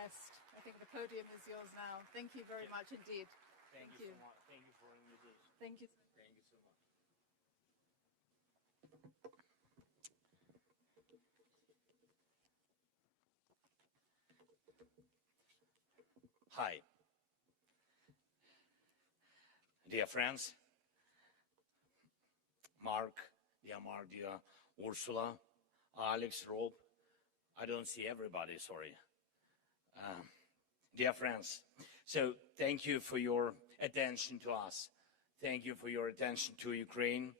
best. I think the podium is yours now. Thank you very much indeed. Thank you so much. Thank you for the invitation. Thank you. Thank you so much. Hi. Dear friends, Mark, dear Ursula, Alex, Rob, I don't see everybody, sorry. Dear friends, so thank you for your attention to us. Thank you for your attention to Ukraine,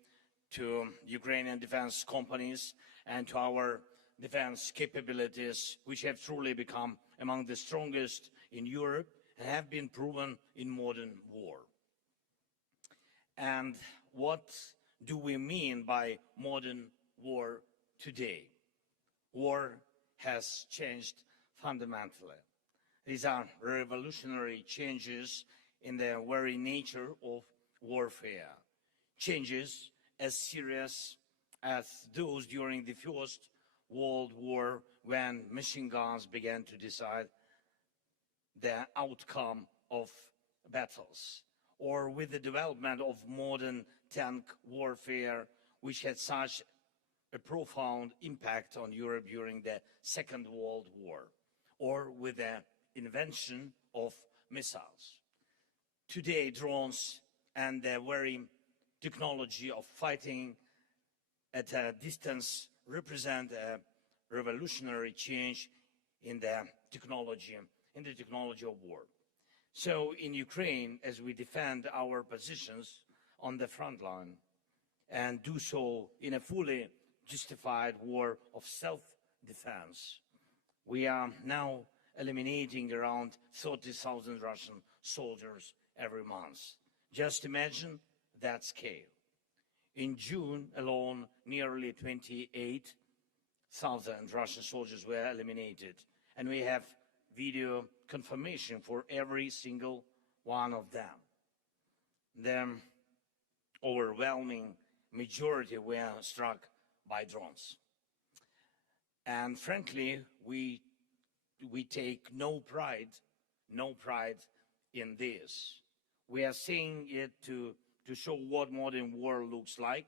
to Ukrainian defense companies, and to our defense capabilities, which have truly become among the strongest in Europe and have been proven in modern war. And what do we mean by modern war today? War has changed fundamentally. These are revolutionary changes in the very nature of warfare, changes as serious as those during the First World War, when machine guns began to decide the outcome of battles, or with the development of modern tank warfare, which had such a profound impact on Europe during the Second World War, or with the invention of missiles. Today, drones and the very technology of fighting at a distance represent a revolutionary change in the technology of war. So in Ukraine, as we defend our positions on the front line and do so in a fully justified war of self-defense, we are now eliminating around 30,000 Russian soldiers every month. Just imagine that scale. In June alone, nearly 28,000 Russian soldiers were eliminated, and we have video confirmation for every single one of them. The overwhelming majority were struck by drones. And frankly, we take no pride in this. We are saying it to show what modern war looks like,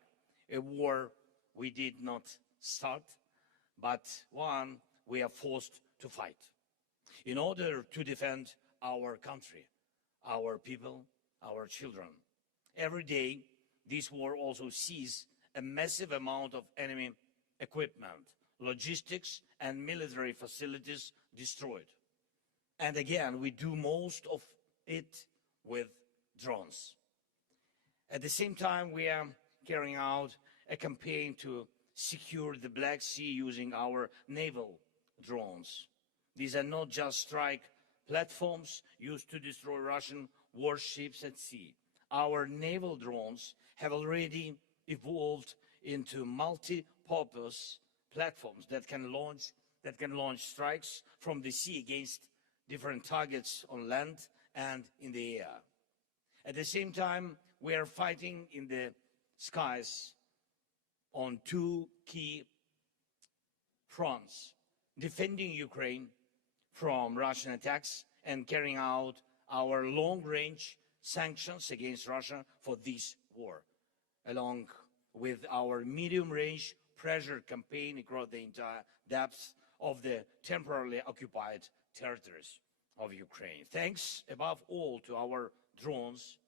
a war we did not start, but one we are forced to fight in order to defend our country, our people, our children. Every day, this war also sees a massive amount of enemy equipment, logistics, and military facilities destroyed. And again, we do most of it with drones. At the same time, we are carrying out a campaign to secure the Black Sea using our naval drones. These are not just strike platforms used to destroy Russian warships at sea. Our naval drones have already evolved into multi-purpose platforms that can launch strikes from the sea against different targets on land and in the air. At the same time, we are fighting in the skies on two key fronts: defending Ukraine from Russian attacks and carrying out our long-range sanctions against Russia for this war, along with our medium-range pressure campaign across the entire depth of the temporarily occupied territories of Ukraine. Thanks above all to our drones,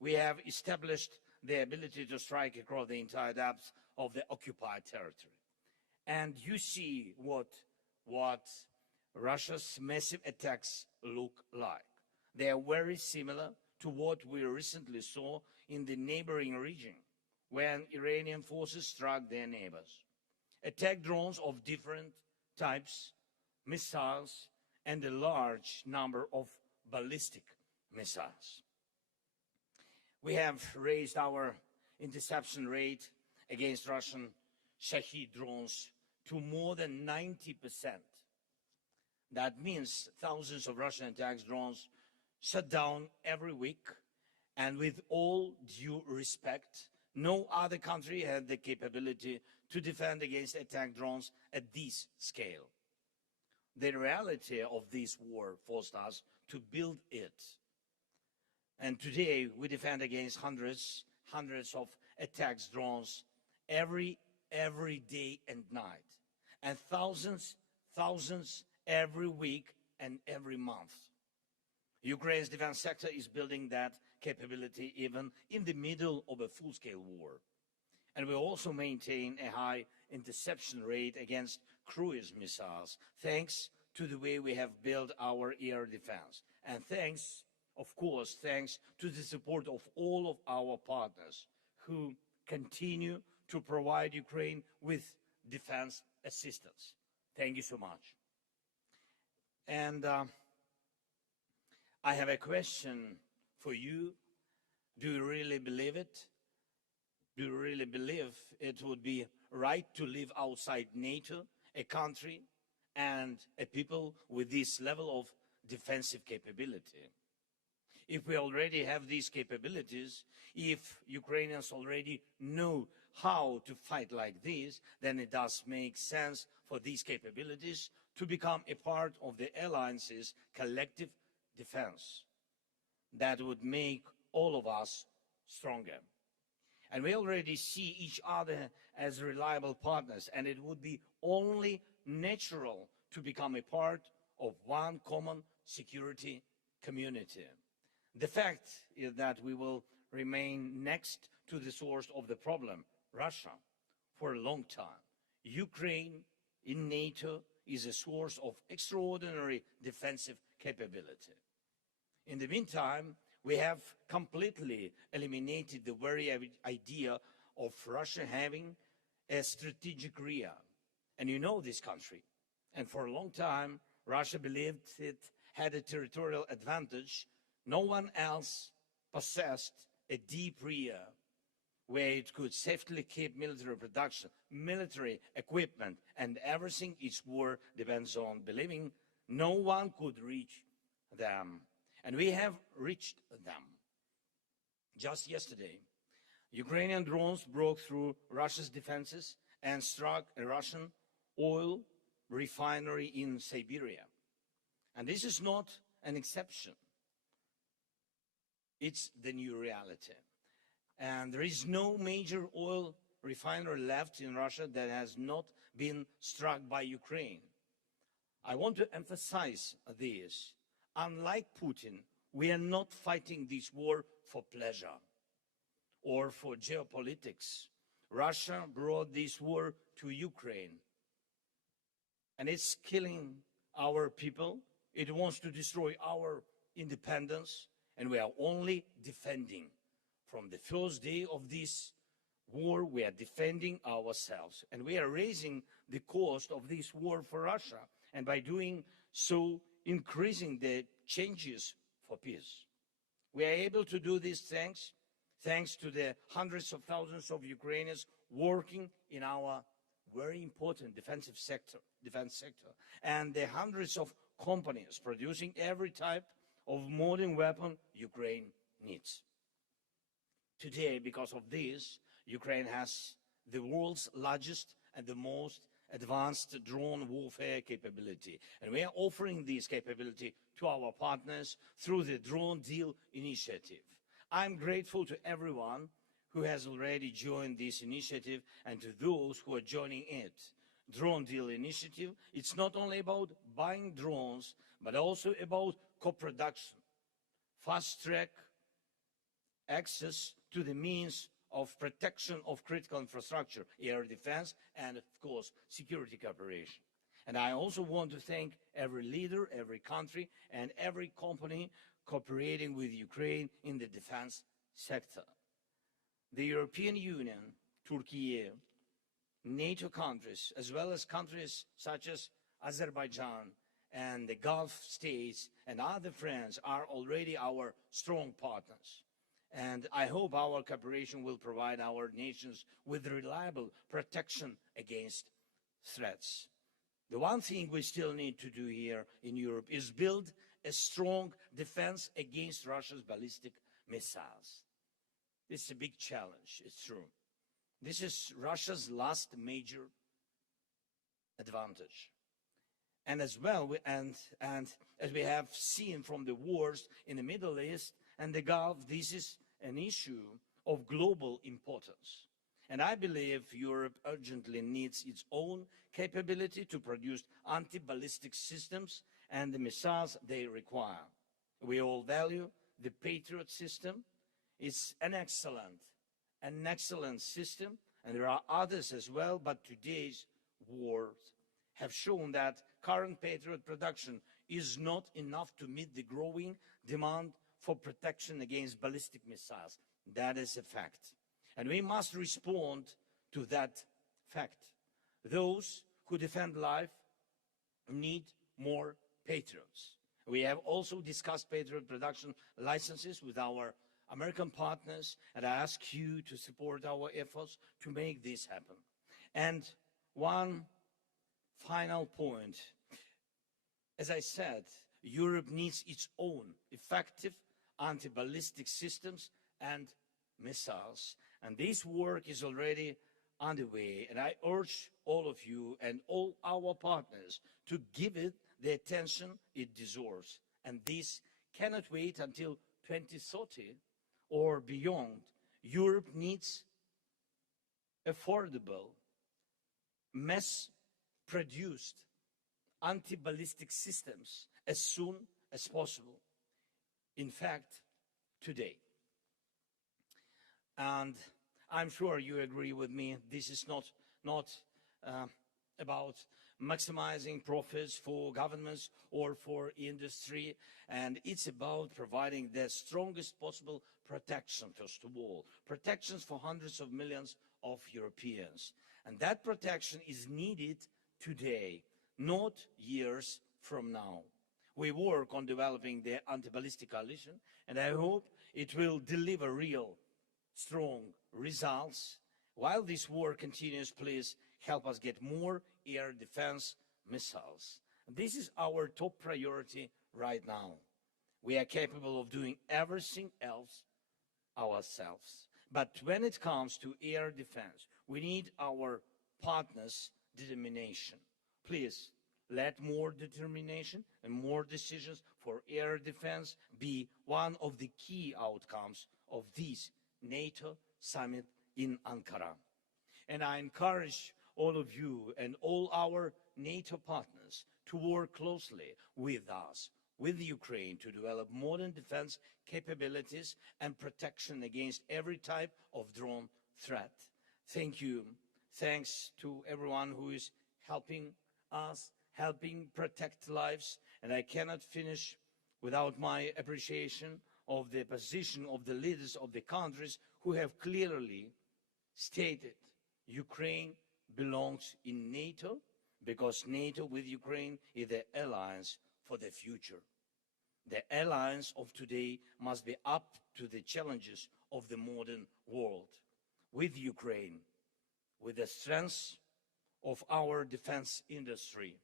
we have established the ability to strike across the entire depth of the occupied territory. And you see what Russia's massive attacks look like. They are very similar to what we recently saw in the neighboring region, when Iranian forces struck their neighbors. Attack drones of different types, missiles, and a large number of ballistic missiles. We have raised our interception rate against Russian Shahed drones to more than 90%. That means thousands of Russian attack drones shut down every week, and with all due respect, no other country had the capability to defend against attack drones at this scale. The reality of this war forced us to build it. And today we defend against hundreds of attacks, drones, every day and night, and thousands every week and every month. Ukraine's defense sector is building that capability even in the middle of a full-scale war. And we also maintain a high interception rate against cruise missiles, thanks to the way we have built our air defense. And thanks, of course, thanks to the support of all of our partners who continue to provide Ukraine with defense assistance. Thank you so much. And I have a question for you. Do you really believe it? Do you really believe it would be right to live outside NATO, a country and a people with this level of defensive capability? If we already have these capabilities, if Ukrainians already know how to fight like this, then it does make sense for these capabilities to become a part of the alliance's collective defense. That would make all of us stronger. And we already see each other as reliable partners, and it would be only natural to become a part of one common security community. The fact is that we will remain next to the source of the problem, Russia, for a long time. Ukraine in NATO is a source of extraordinary defensive capability. In the meantime, we have completely eliminated the very idea of Russia having a strategic rear. And you know this country. And for a long time, Russia believed it had a territorial advantage. No one else possessed a deep rear where it could safely keep military production, military equipment, and everything its war depends on, believing no one could reach them. And we have reached them. Just yesterday, Ukrainian drones broke through Russia's defenses and struck a Russian oil refinery in Siberia. And this is not an exception. It's the new reality. And there is no major oil refinery left in Russia that has not been struck by Ukraine. I want to emphasize this. Unlike Putin, we are not fighting this war for pleasure or for geopolitics. Russia brought this war to Ukraine, and it's killing our people. It wants to destroy our independence, and we are only defending. From the first day of this war, we are defending ourselves, and we are raising the cost of this war for Russia, and by doing so, increasing the chances for peace. We are able to do this thanks to the hundreds of thousands of Ukrainians working in our very important defense sector, and the hundreds of companies producing every type of modern weapon Ukraine needs. Today, because of this, Ukraine has the world's largest and the most advanced drone warfare capability. And we are offering this capability to our partners through the Drone Deal initiative. I'm grateful to everyone who has already joined this initiative and to those who are joining it. Drone Deal initiative, it's not only about buying drones, but also about co-production, fast-track access to the means of protection of critical infrastructure, air defense, and of course, security cooperation. And I also want to thank every leader, every country, and every company cooperating with Ukraine in the defense sector. The European Union, Turkey, NATO countries, as well as countries such as Azerbaijan and the Gulf states and other friends are already our strong partners. And I hope our cooperation will provide our nations with reliable protection against threats. The one thing we still need to do here in Europe is build a strong defense against Russia's ballistic missiles. It's a big challenge, it's true. This is Russia's last major advantage. And as well, and as we have seen from the wars in the Middle East and the Gulf, this is an issue of global importance. And I believe Europe urgently needs its own capability to produce anti-ballistic systems and the missiles they require. We all value the Patriot system. It's an excellent system, and there are others as well, but today's wars have shown that current Patriot production is not enough to meet the growing demand for protection against ballistic missiles. That is a fact. And we must respond to that fact. Those who defend life need more Patriots. We have also discussed Patriot production licenses with our American partners, and I ask you to support our efforts to make this happen. And one final point. As I said, Europe needs its own effective anti-ballistic systems and missiles. And this work is already underway. And I urge all of you and all our partners to give it the attention it deserves. And this cannot wait until 2030 or beyond. Europe needs affordable, mass-produced anti-ballistic systems as soon as possible. In fact, today. And I'm sure you agree with me, this is not about maximizing profits for governments or for industry, and it's about providing the strongest possible protection, first of all. Protections for hundreds of millions of Europeans. And that protection is needed today, not years from now. We work on developing the anti-ballistic coalition, and I hope it will deliver real, strong results. While this war continues, please help us get more air defense missiles. This is our top priority right now. We are capable of doing everything else ourselves. But when it comes to air defense, we need our partners' determination. Please, let more determination and more decisions for air defense be one of the key outcomes of this NATO summit in Ankara. And I encourage all of you and all our NATO partners to work closely with us, with Ukraine, to develop modern defense capabilities and protection against every type of drone threat. Thank you. Thanks to everyone who is helping us, helping protect lives. And I cannot finish without my appreciation of the position of the leaders of the countries who have clearly stated Ukraine belongs in NATO because NATO with Ukraine is the alliance for the future. The alliance of today must be up to the challenges of the modern world. With Ukraine, with the strength of our defense industry,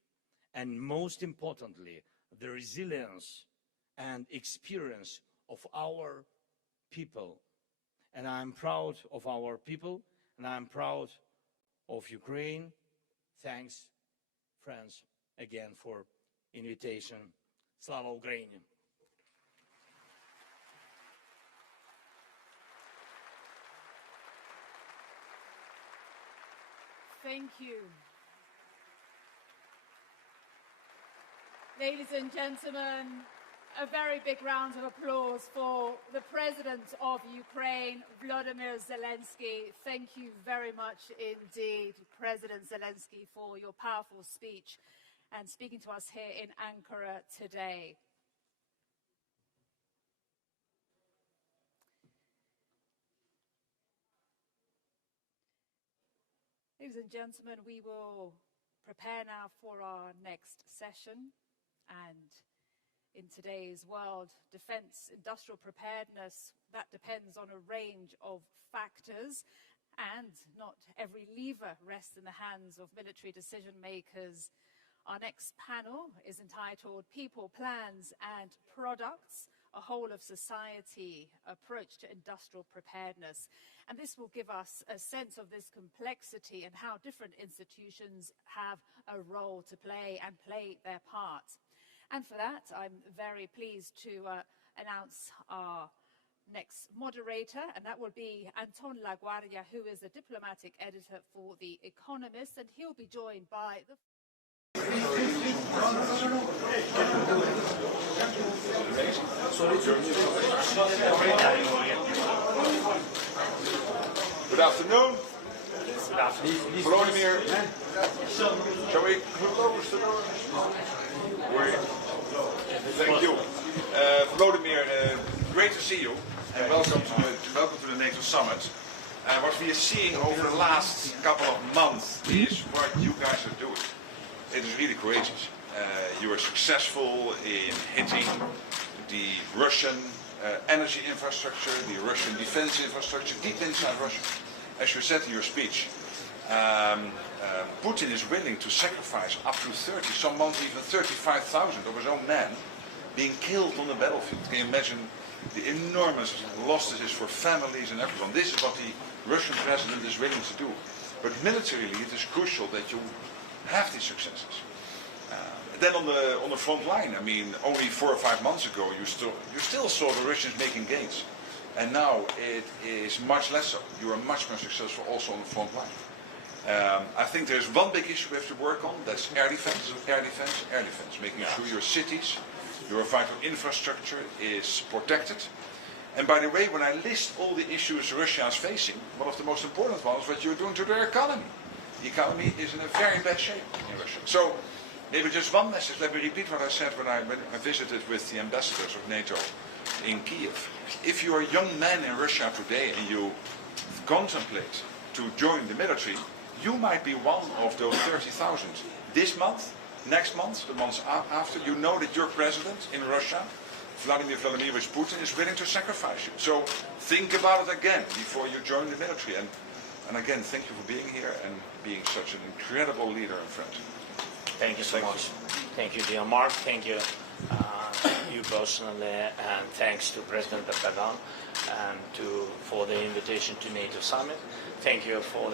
and most importantly, the resilience and experience of our people. And I'm proud of our people, and I'm proud of Ukraine. Thanks, friends, again for invitation. Slava Ukraini! Thank you. Ladies and gentlemen, a very big round of applause for the President of Ukraine, Volodymyr Zelenskyy. Thank you very much indeed, President Zelenskyy, for your powerful speech and speaking to us here in Ankara today. Ladies and gentlemen, we will prepare now for our next session. And in today's world, defense, industrial preparedness, that depends on a range of factors, and not every lever rests in the hands of military decision makers. Our next panel is entitled People, Plans and Products, a whole of society approach to industrial preparedness. And this will give us a sense of this complexity and how different institutions have a role to play and play their part. And for that, I'm very pleased to announce our next moderator, and that will be Anton Laguardia, who is a diplomatic editor for The Economist, and he'll be joined by the... Good afternoon. Volodymyr. Shall we close the door? Thank you. Volodymyr, great to see you, and welcome to the NATO Summit. What we are seeing over the last couple of months is what you guys are doing. It is really courageous. You are successful in hitting the Russian energy infrastructure, the Russian defense infrastructure, deep inside Russia. As you said in your speech, Putin is willing to sacrifice up to 30, some months even 35,000 of his own men being killed on the battlefield. Can you imagine the enormous losses for families and everyone? This is what the Russian president is willing to do. But militarily, it is crucial that you have these successes. Then on the front line, I mean, only 4 or 5 months ago, you still saw the Russians making gains, and now it is much less so. You are much more successful also on the front line. I think there's one big issue we have to work on. That's air defense, making sure your cities, your vital infrastructure is protected. And by the way, when I list all the issues Russia is facing, one of the most important ones is what you're doing to their economy. The economy is in a very bad shape in Russia. So maybe just one message. Let me repeat what I said when I visited with the ambassadors of NATO in Kiev. If you are a young man in Russia today and you contemplate to join the military, you might be one of those 30,000. This month, next month, the months after, you know that your president in Russia, Vladimir Vladimirovich Putin, is willing to sacrifice you. So think about it again before you join the military. And again, thank you for being here and being such an incredible leader and friend. Thank you so much. Thank you, dear Mark. Thank you, you personally, and thanks to President Erdogan and for the invitation to NATO Summit. Thank you for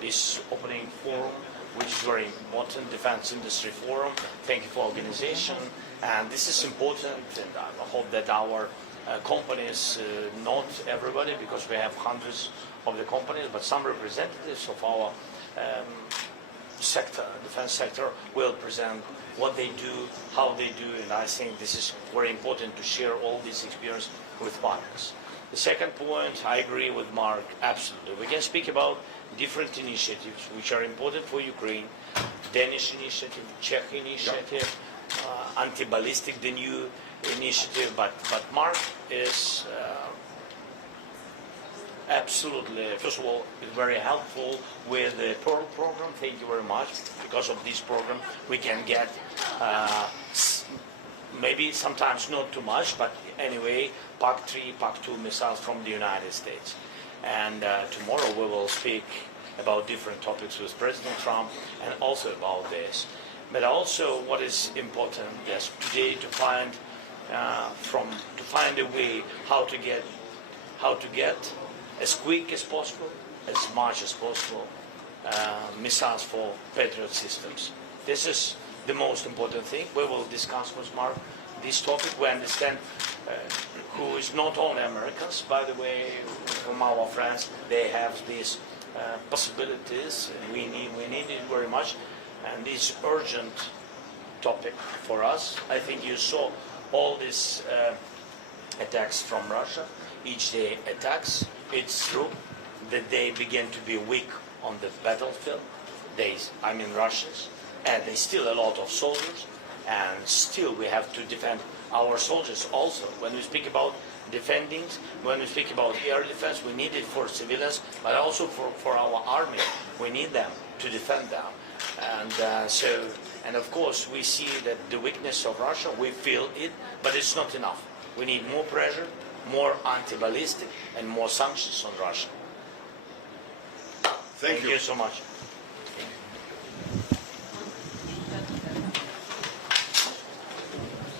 this opening forum, which is very important, Defense Industry Forum. Thank you for organization, and this is important, and I hope that our companies, not everybody, because we have hundreds of the companies, but some representatives of our sector, defense sector, will present what they do, how they do, and I think this is very important to share all this experience with partners. The second point, I agree with Mark, absolutely. We can speak about different initiatives which are important for Ukraine, Danish initiative, Czech initiative, anti-ballistic, the new initiative, but Mark is absolutely, first of all, very helpful with the Pearl program. Thank you very much. Because of this program, we can get maybe sometimes not too much, but anyway, PAC-3, PAC-2 missiles from the United States. And tomorrow we will speak about different topics with President Trump and also about this. But also, what is important is today to find a way how to get as quick as possible, as much as possible, missiles for Patriot systems. This is the most important thing. We will discuss with Mark this topic. We understand who is not only Americans, by the way, from our friends, they have these possibilities. We need it very much, and this urgent topic for us. I think you saw all these attacks from Russia, each day attacks. It's true that they begin to be weak on the battlefield. Russians, and they still a lot of soldiers, and still we have to defend our soldiers also. When we speak about defending, when we speak about air defense, we need it for civilians, but also for our army. We need them to defend them. And of course, we see that the weakness of Russia, we feel it, but it's not enough. We need more pressure, more anti-ballistic, and more sanctions on Russia. Thank you so much.